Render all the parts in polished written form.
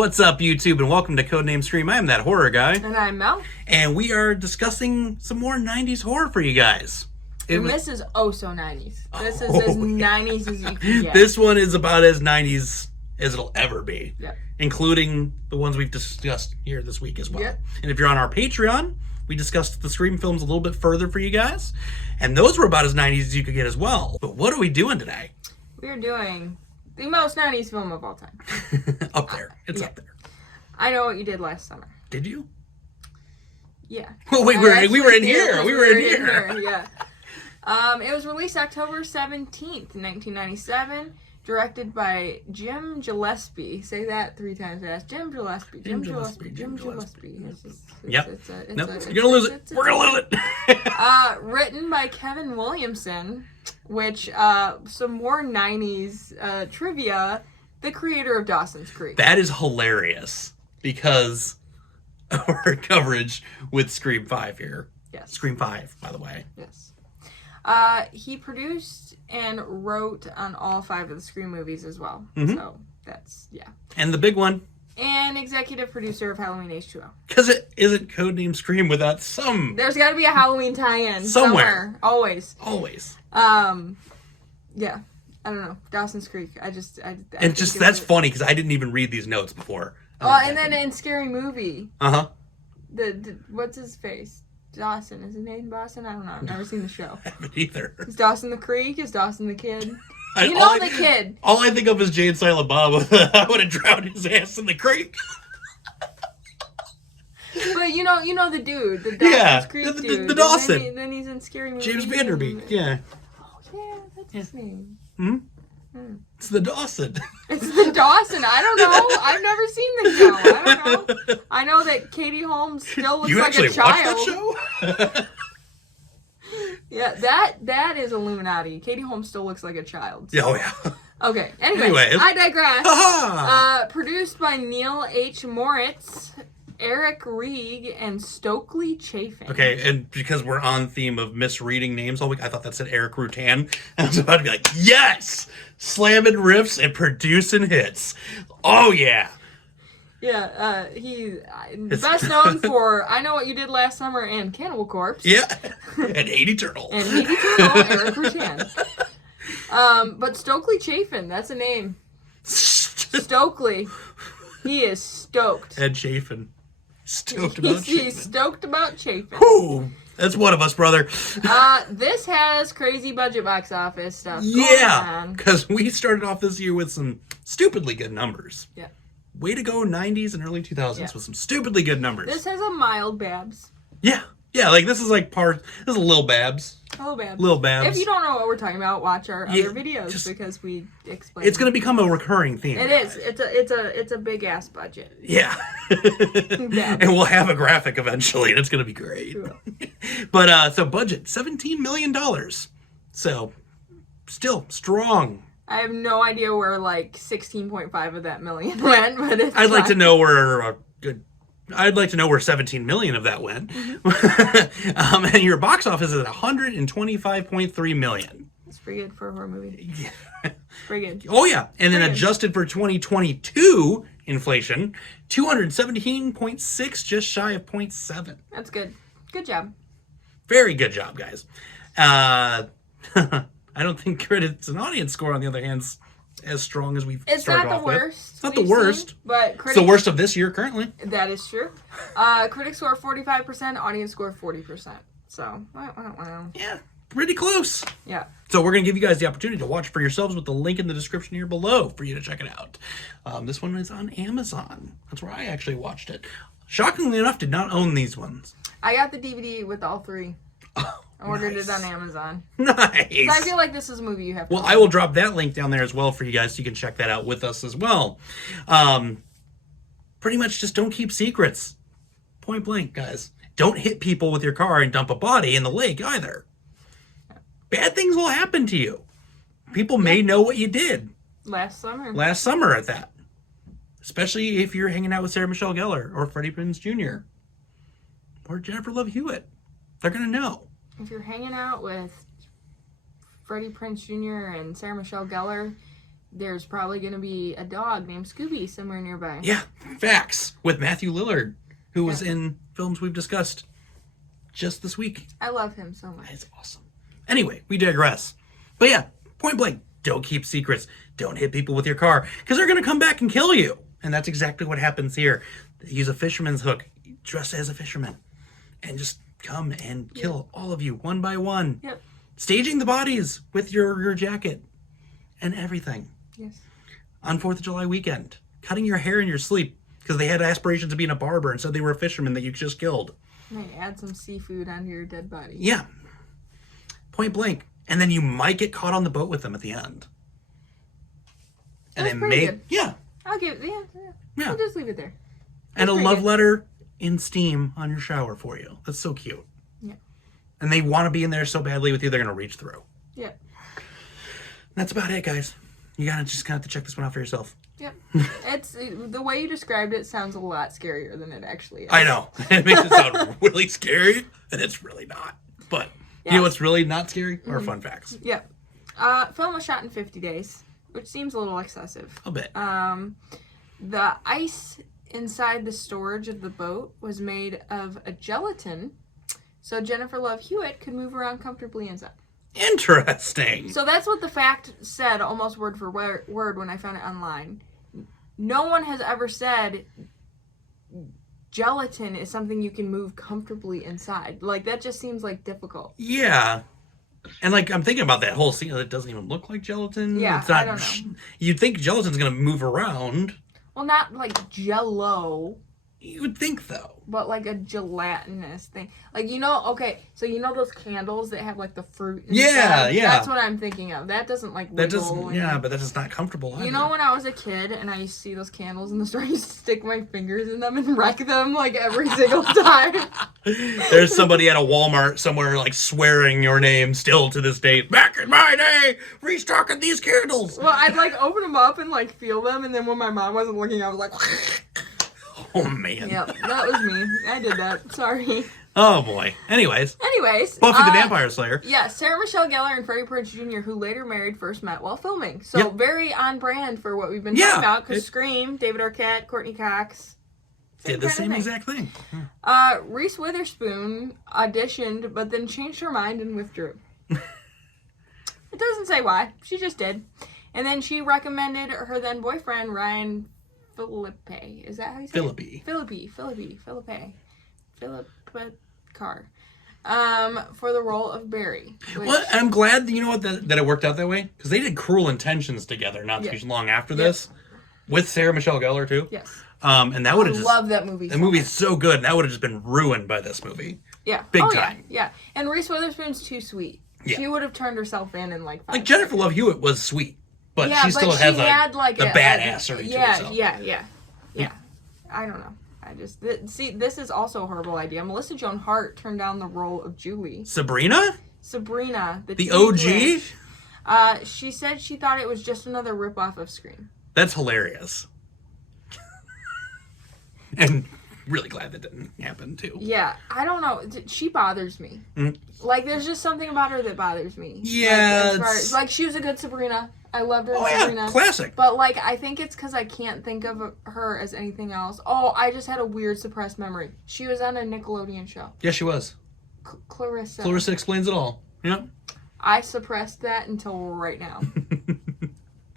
What's up, YouTube, and welcome to Codename Scream. I am that horror guy. And I'm Mel. And we are discussing some more 90s horror for you guys. This is oh so 90s. This is as 90s as you can get. This one is about as 90s as it'll ever be. Yep. Including the ones we've discussed here this week as well. Yep. And if you're on our Patreon, we discussed the Scream films a little bit further for you guys. And those were about as 90s as you could get as well. But what are we doing today? We are doing the most 90s film of all time. Up there. It's up there. I Know What You Did Last Summer. Did you? Yeah. Oh, wait, we were in here. We were in here. Yeah. It was released October 17th, 1997. Directed by Jim Gillespie. Say that 3 times fast. Jim Gillespie. Jim Gillespie. Jim Gillespie. Yep. You're going to lose it. We're going to lose it. Written by Kevin Williamson, which, some more 90s trivia, the creator of Dawson's Creek. That is hilarious because of our coverage with Scream 5 here. Yes. Scream 5, by the way. Yes. He produced and wrote on all 5 of the Scream movies as well. Mm-hmm. So, that's, yeah. And the big one. And executive producer of Halloween H2O. Because it isn't Codename Scream without some... There's got to be a Halloween tie-in. Somewhere. Always. Always. Yeah. I don't know. Dawson's Creek. That's funny because I didn't even read these notes before. And then in Scary Movie. Uh-huh. The what's his face? Dawson. Is his name Dawson? I don't know. I've never seen the show. I haven't either. Is Dawson the Creek? Is Dawson the kid? The kid. All I think of is Jay and Silent Bob. I would have drowned his ass in the creek. But you know the dude, the Dawson's Creek dude. The Dawson. Then he's in Scary Movie. James Vanderbeek. Yeah. Oh yeah, that's his name. Hmm. It's the Dawson. It's the Dawson. I don't know. I've never seen the show. I don't know. I know that Katie Holmes still looks like a child. You actually watched that show? Yeah, that is Illuminati. Katie Holmes still looks like a child. So. Oh yeah. Okay. Anyway, I digress. Produced by Neil H. Moritz, Eric Reeg, and Stokely Chafin. Okay, and because we're on theme of misreading names all week, I thought that said Eric Rutan. I was about to be like, yes! Slamming riffs and producing hits. Oh, yeah. Yeah, he's best known for I Know What You Did Last Summer and Cannibal Corpse. Yeah, and 80 Turtle. And 80 Turtle, Eric Rutan. But Stokely Chafin, that's a name. Stokely. He is stoked. Ed Chafin. Stoked about Chafin. He's stoked about Chafin. Whew. That's one of us, brother. This has crazy budget box office stuff. Yeah, because we started off this year with some stupidly good numbers. Yeah. Way to go, 90s and early 2000s with some stupidly good numbers. This has a mild Babs. Yeah. Yeah, like this is like this is a Lil Babs. Lil Babs. If you don't know what we're talking about, watch our other videos because we explain. It's going to become a recurring theme. It is. It's a big ass budget. Yeah. And we'll have a graphic eventually, and it's going to be great. But so budget $17 million. So still strong. I have no idea where like 16.5 of that million went, but it's I'd like to know where 17 million of that went. Mm-hmm. And your box office is at 125.3 million. That's pretty good for a horror movie. Yeah. Pretty good. Oh, yeah. And then adjusted for 2022 inflation, 217.6, just shy of 0.7. That's good. Good job. Very good job, guys. I don't think critics and audience score, on the other hand, is as strong as we've started off with. It's not the worst. But it's the worst of this year currently. That is true. Critics score 45%, audience score 40%. So, wow. Yeah, pretty close. Yeah. So we're going to give you guys the opportunity to watch for yourselves with the link in the description here below for you to check it out. This one is on Amazon. That's where I actually watched it. Shockingly enough, did not own these ones. I got the DVD with all 3. Oh, I ordered it on Amazon. Nice. I feel like this is a movie you have to watch. I will drop that link down there as well for you guys so you can check that out with us as well. Pretty much just don't keep secrets. Point blank, guys. Don't hit people with your car and dump a body in the lake either. Bad things will happen to you. People may know what you did. Last summer at that. Especially if you're hanging out with Sarah Michelle Gellar or Freddie Prinze Jr. or Jennifer Love Hewitt. They're going to know. If you're hanging out with Freddie Prinze Jr. and Sarah Michelle Gellar, there's probably going to be a dog named Scooby somewhere nearby. Yeah, facts. With Matthew Lillard, who was in films we've discussed just this week. I love him so much. It's awesome. Anyway, we digress. But yeah, point blank, don't keep secrets. Don't hit people with your car, because they're going to come back and kill you. And that's exactly what happens here. They use a fisherman's hook, dressed as a fisherman, and just come and kill all of you one by one. Yep. Staging the bodies with your jacket and everything. Yes. On 4th of July weekend. Cutting your hair in your sleep because they had aspirations of being a barber and said they were a fisherman that you just killed. May add some seafood onto your dead body. Yeah. Point blank. And then you might get caught on the boat with them at the end. And That's they pretty may... good. Yeah. I'll give yeah. I'll just leave it there. And a pretty love good. letter in steam on your shower for you. That's so cute. Yeah. And they want to be in there so badly with you, they're going to reach through. Yeah. That's about it, guys. You gotta just have to check this one out for yourself. Yep. It's the way you described it sounds a lot scarier than it actually is. I know. It makes it sound really scary, and it's really not. But you know what's really not scary? Our fun facts. Yep. Film was shot in 50 days, which seems a little excessive. A bit. The ice inside the storage of the boat was made of a gelatin, so Jennifer Love Hewitt could move around comfortably inside. Interesting. So that's what the fact said, almost word for word, when I found it online. No one has ever said gelatin is something you can move comfortably inside. Like, that just seems like difficult. Yeah. And like I'm thinking about that whole scene, it doesn't even look like gelatin. Yeah, it's not, I don't know. You'd think gelatin's gonna move around. Well, not like Jell-O, You would think though. but like a gelatinous thing. Like, okay, so those candles that have like the fruit inside? Yeah. That's what I'm thinking of. That doesn't like That wiggle. doesn't. Yeah, but that's just not comfortable. Either. You know, when I was a kid and I used to see those candles in the store, I used to stick my fingers in them and wreck them like every single time. There's somebody at a Walmart somewhere like swearing your name still to this day. Back in my day, restocking these candles. Well, I'd like open them up and like feel them, and then when my mom wasn't looking, I was like, Oh man. yep, that was me. I did that. Sorry. Oh boy. Anyways, Buffy the Vampire Slayer. Yeah, Sarah Michelle Gellar and Freddie Prinze Jr., who later married, first met while filming. So very on brand for what we've been talking about, because Scream, David Arquette, Courtney Cox. Did the same exact thing. Reese Witherspoon auditioned, but then changed her mind and withdrew. It doesn't say why. She just did. And then she recommended her then boyfriend, Ryan Philippe. Is that how you say it? Philippe Carr. For the role of Barry. Well, I'm glad that it worked out that way, because they did Cruel Intentions together not too long after this, with Sarah Michelle Gellar too. Yes. And that would have love that movie. The movie's so good, and that would have just been ruined by this movie. Yeah. Big time. Yeah. And Reese Witherspoon's too sweet. Yeah. She would have turned herself in like 5 Like Jennifer Love Hewitt was sweet, but she still has the badassery to herself. Yeah. I don't know. See, this is also a horrible idea. Melissa Joan Hart turned down the role of Julie. Sabrina, the OG. She said she thought it was just another ripoff of Scream. That's hilarious. And really glad that didn't happen too. Yeah, I don't know. She bothers me. Like, there's just something about her that bothers me. Yeah, like she was a good Sabrina. I loved her. Oh as Sabrina. Yeah, classic. But like, I think it's because I can't think of her as anything else. Oh, I just had a weird suppressed memory. She was on a Nickelodeon show. Yeah, she was. Clarissa. Clarissa Explains It All. Yep. I suppressed that until right now.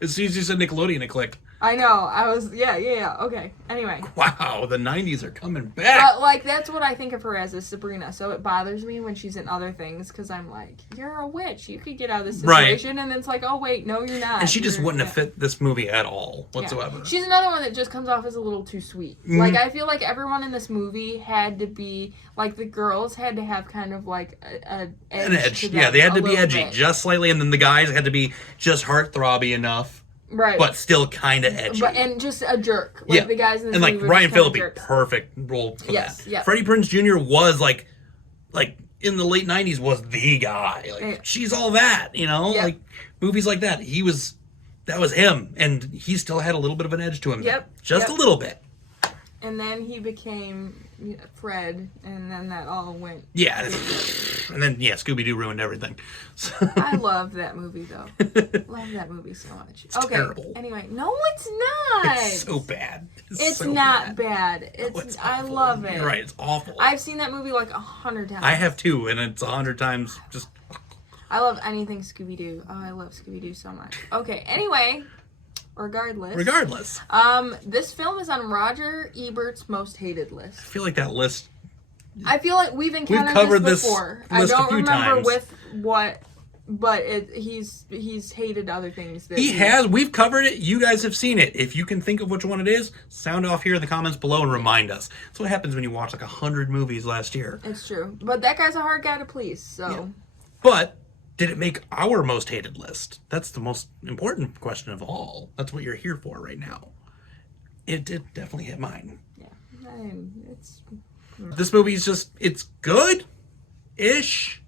As soon as you said Nickelodeon, it clicked. I know. I was, yeah. Okay. Anyway. Wow, the 90s are coming back. But, like, that's what I think of her as, is Sabrina. So it bothers me when she's in other things, because I'm like, you're a witch. You could get out of this situation. Right. And it's like, oh, wait, no, you're not. And she just wouldn't have fit this movie at all, whatsoever. Yeah. She's another one that just comes off as a little too sweet. Like, I feel like everyone in this movie had to be, like, the girls had to have kind of, like, an edge. To them, yeah, they had to be edgy, bit. just slightly, and then the guys had to be just heartthrobby enough. Right. But still kind of edgy. And just a jerk. Like, the guys in this movie like, Ryan Phillippe, perfect role for that. Yeah. Freddie Prinze Jr. was, like, in the late 90s, was the guy. Like, she's all that, Like, movies like that. That was him. And he still had a little bit of an edge to him. Yep. Just a little bit. and then he became Fred, and then that all went. Yeah, and then Scooby-Doo ruined everything. So. I love that movie though. Love that movie so much. It's terrible. Anyway, no, it's not. It's so bad. It's so not bad. It's I love it. You're right. It's awful. I've seen that movie like 100 times. I have too, and it's 100 times just. I love anything Scooby-Doo. Oh, I love Scooby-Doo so much. Okay, anyway, regardless. This film is on Roger Ebert's most hated list. I feel like that list. I feel like we've encountered covered this before. This list I don't a few remember times. with what, but he's hated other things. That He has. We've covered it. You guys have seen it. If you can think of which one it is, sound off here in the comments below and remind us. That's what happens when you watch like 100 movies last year. It's true, but that guy's a hard guy to please. So, yeah. But did it make our most hated list? That's the most important question of all. That's what you're here for right now. It did definitely hit mine. Yeah, it's. This movie's just, it's good-ish.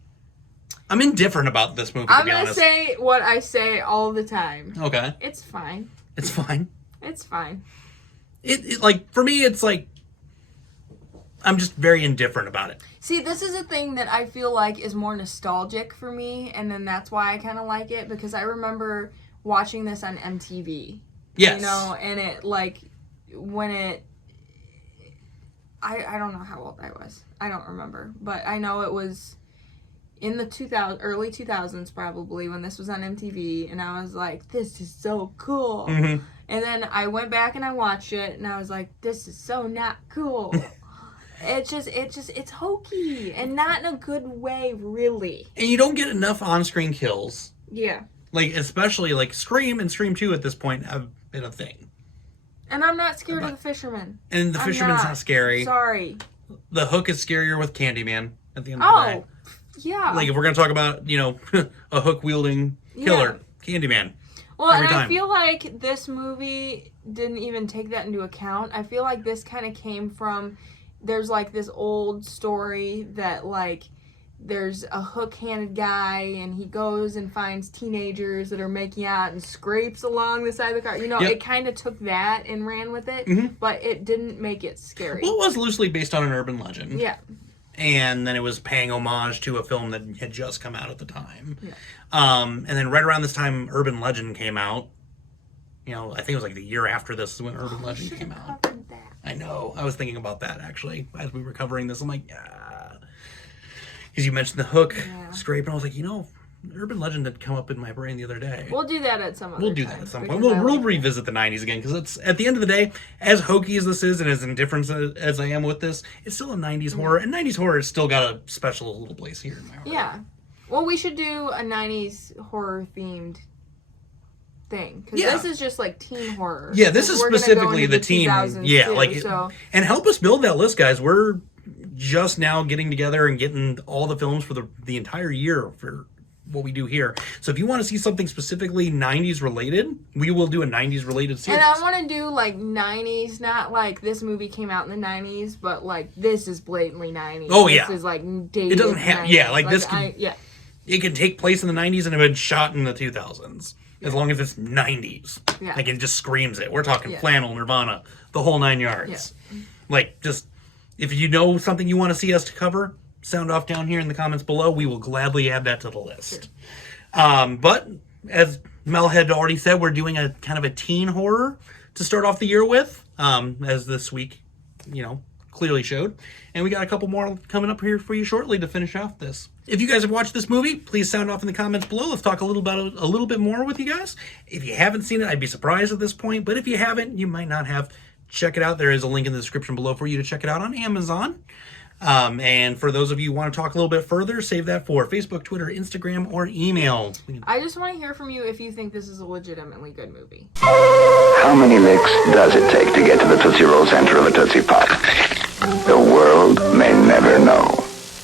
I'm indifferent about this movie, to be honest. I'm going to say what I say all the time. Okay. It's fine. It's fine. It's fine. It like, for me, it's like, I'm just very indifferent about it. See, this is a thing that I feel like is more nostalgic for me, and then that's why I kind of like it, because I remember watching this on MTV. Yes. You know, and it, like, when it... I don't know how old I was. I don't remember. But I know it was in the early 2000s probably when this was on MTV, and I was like, this is so cool. Mm-hmm. And then I went back and I watched it, and I was like, this is so not cool. It's hokey, and not in a good way, really. And you don't get enough on-screen kills. Yeah. Like, especially, like, Scream and Scream 2 at this point have been a thing. And I'm not scared of the fisherman. And the fisherman's not scary. Sorry. The hook is scarier with Candyman at the end of the day. Yeah. Like, if we're going to talk about, you know, a hook-wielding killer, Candyman. Well, every and time. I feel like this movie didn't even take that into account. I feel like this kind of came from, there's, like, this old story that, like, there's a hook-handed guy, and he goes and finds teenagers that are making out and scrapes along the side of the car. You know, Yep. It kind of took that and ran with it, but it didn't make it scary. Well, it was loosely based on an urban legend. Yeah. And then it was paying homage to a film that had just come out at the time. Yeah. And then right around this time, Urban Legend came out. You know, I think it was like the year after this is when Urban Legend came out. That. I know. I was thinking about that, actually, as we were covering this. I'm like, yeah. Because you mentioned the hook scrape, and I was like, you know, Urban Legend had come up in my brain the other day. We'll do that at some other time. We'll do that at some point. We'll revisit the 90s again, because it's, at the end of the day, as hokey as this is, and as indifferent as I am with this, it's still a 90s horror, and 90s horror has still got a special little place here in my heart. Yeah. Well, we should do a 90s horror-themed thing, because this is just like teen horror. Yeah, this is specifically the teen. Yeah, too, like, and help us build that list, guys. We're just now getting together and getting all the films for the entire year for what we do here. So if you want to see something specifically 90s related, we will do a 90s related series. And I want to do like 90s, not like this movie came out in the 90s, but like this is blatantly 90s. Oh yeah, this is like dated. It doesn't have 90s. like this. It can take place in the 90s and have been shot in the 2000s. As long as it's 90s. Yeah. Like, it just screams it. We're talking flannel, Nirvana, the whole 9 yards. Yeah. Like, just, if you know something you want to see us to cover, sound off down here in the comments below. We will gladly add that to the list. Sure. But, as Mel had already said, we're doing a kind of a teen horror to start off the year with. As this week, you know, clearly showed. And we got a couple more coming up here for you shortly to finish off this. If you guys have watched this movie, please sound off in the comments below. Let's talk a little bit more with you guys. If you haven't seen it, I'd be surprised at this point. But if you haven't, you might not have. Check it out. There is a link in the description below for you to check it out on Amazon. And for those of you who want to talk a little bit further, save that for Facebook, Twitter, Instagram, or email. I just want to hear from you if you think this is a legitimately good movie. How many licks does it take to get to the Tootsie Roll center of a Tootsie Pop? The world may never know.